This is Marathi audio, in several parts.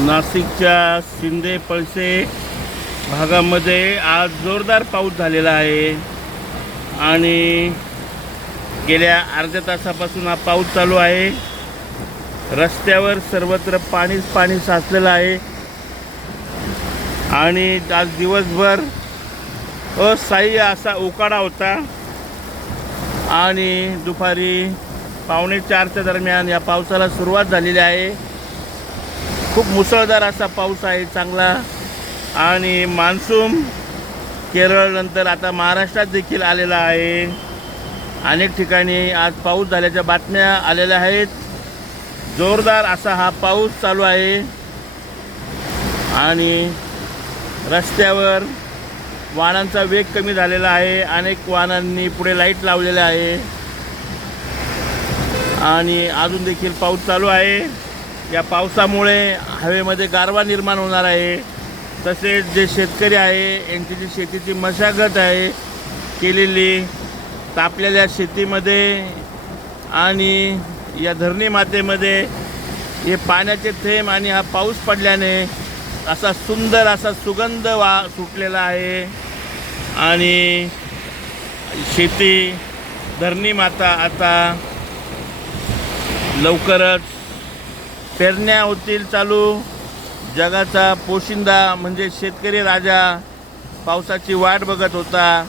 नाशिकच्या शिंदे पळसे भागामध्ये आज जोरदार पाऊस झालेला आहे. आणि गेल्या अर्ध्या तासापासून हा पाऊस चालू आहे. रस्त्यावर सर्वत्र पाणीच पाणी साचलेलं आहे. आणि आज दिवसभर असाह्य असा उकाडा होता. आणि दुपारी पावणे चारच्या दरम्यान या पावसाला सुरुवात झालेली आहे. खूप मुसळधार असा पाऊस आहे चांगला. आणि मान्सून केरळनंतर आता महाराष्ट्रात देखील आलेला आहे. अनेक ठिकाणी आज पाऊस झाल्याच्या बातम्या आलेल्या आहेत. जोरदार असा हा पाऊस चालू आहे. आणि रस्त्यावर वाहनांचा वेग कमी झालेला आहे. अनेक वाहनांनी पुढे लाइट लावलेल्या आहे. आणि अजून देखील पाऊस चालू आहे. या पावसामुळे हवेमध्ये गारवा निर्माण होणार आहे. तसेच जे शेतकरी आहे यांची जी शेतीची मशागत आहे केलेली तापलेल्या शेतीमध्ये आणि या धरणी मातेमध्ये हे पाण्याचे थेंब आणि हा पाऊस पडल्याने असा सुंदर असा सुगंध वा सुटलेला आहे. आणि शेती धरणी माता आता लवकरच पेरण्या होतील चालू. जगाचा पोशिंदा म्हणजे शेतकरी राजा. पावसाची वाट बघत होता.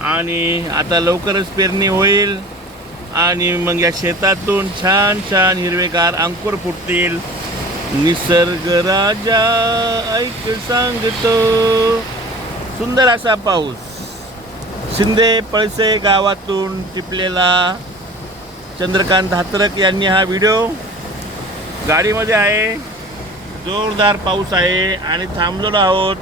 आणि आता लवकरच पेरणी होईल. आणि मग या शेतातून छान छान हिरवेगार अंकुर फुटतील. निसर्ग राजा ऐक सांगतो. सुंदर असा पाऊस. शिंदे पळसे गावातून टिपलेला. चंद्रकांत हातरक यांनी हा व्हिडिओ गाडीमध्ये आहे. जोरदार पाऊस आहे आणि थांबलेलो आहोत.